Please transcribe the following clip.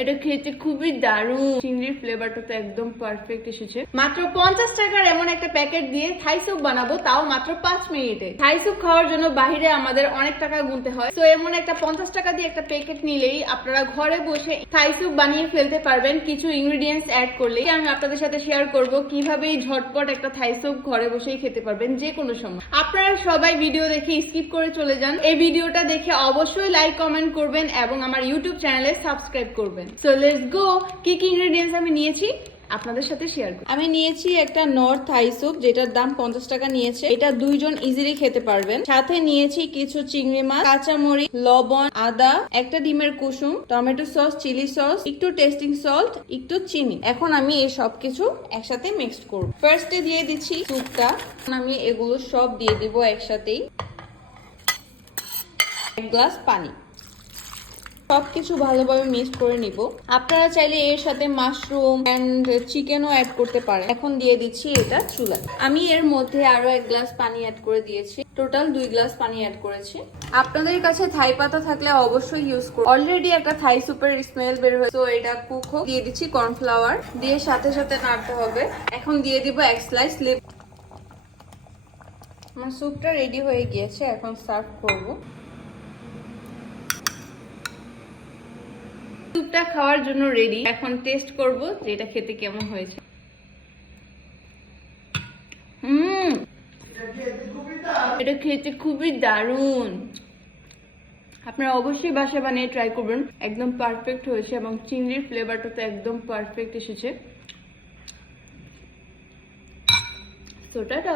এটা খেতে খুবই দারুণ, চিংড়ির ফ্লেভারটা তো একদম পারফেক্ট এসেছে। মাত্র 50 টাকার এমন একটা প্যাকেট দিয়ে থাই স্যুপ বানাবো, তাও মাত্র 5 মিনিটে। থাই স্যুপ খাওয়ার জন্য বাহিরে আমাদের অনেক টাকা গুনতে হয়, তো এমন একটা 50 টাকা দিয়ে একটা প্যাকেট নিলেই আপনারা ঘরে বসে থাই স্যুপ বানিয়ে ফেলতে পারবেন কিছু ইনগ্রেডিয়েন্টস অ্যাড করলেই। আমি আপনাদের সাথে শেয়ার করব কিভাবে ঝটপট একটা থাই স্যুপ ঘরে বসেই খেতে পারবেন যে কোনো সময়। আপনারা সবাই ভিডিও দেখে স্কিপ করে চলে যান, এই ভিডিওটা দেখে অবশ্যই লাইক কমেন্ট করবেন এবং আমার ইউটিউব চ্যানেলে সাবস্ক্রাইব করবেন। সো লেটস গো, কি কি ইনগ্রেডিয়েন্টস আমি নিয়েছি আপনাদের সাথে শেয়ার করি। আমি নিয়েছি একটা নর্থ থাই স্যুপ, যেটার দাম 50 টাকা নিয়েছে। এটা দুইজন ইজিলি খেতে পারবেন। সাথে নিয়েছি কিছু চিংড়ি মাছ, কাঁচামরিচ, লবণ, আদা, একটা ডিমের কুসুম, টমেটো সস, চিলি সস, একটু টেস্টিং সল্ট, একটু চিনি। এখন আমি এই সব কিছু একসাথে মিক্সড করব। ফার্স্টে দিয়ে দিচ্ছি স্যুপটা। আমি এগুলো সব দিয়ে দিব একসাথেই। 1 গ্লাস পানি, সবকিছু ভালোভাবে মিক্স করে নিব। আপনারা চাইলে এর সাথে মাশরুম এন্ড চিকেনও অ্যাড করতে পারেন। এখন দিয়ে দিচ্ছি এটা চুলায়। আমি এর মধ্যে আরো 1 গ্লাস পানি অ্যাড করে দিয়েছি, টোটাল 2 গ্লাস পানি অ্যাড করেছি। আপনাদের কাছে থাই পাতা থাকলে অবশ্যই ইউজ করুন। অলরেডি একটা থাই সুপের স্মেল বের হয়েছে, তো এটা কুক হোক। দিয়ে দিচ্ছি কর্নফ্লাওয়ার, দিয়ে সাথে সাথে নাড়তে হবে। এখন দিয়ে দিব 1 স্লাইস লেবু। আমার স্যুপটা রেডি হয়ে গিয়েছে, এখন সার্ভ করব। স্যুপটা খাওয়ার জন্য রেডি। এখন টেস্ট করব যে এটা খেতে কেমন হয়েছে। এটা খেতে খুবই দারুণ। আপনারা অবশ্যই বাসায় বানিয়ে ট্রাই করবেন, একদম পারফেক্ট হয়েছে এবং চিংড়ির ফ্লেভারটা তো একদম পারফেক্ট এসেছে। তো টাটা।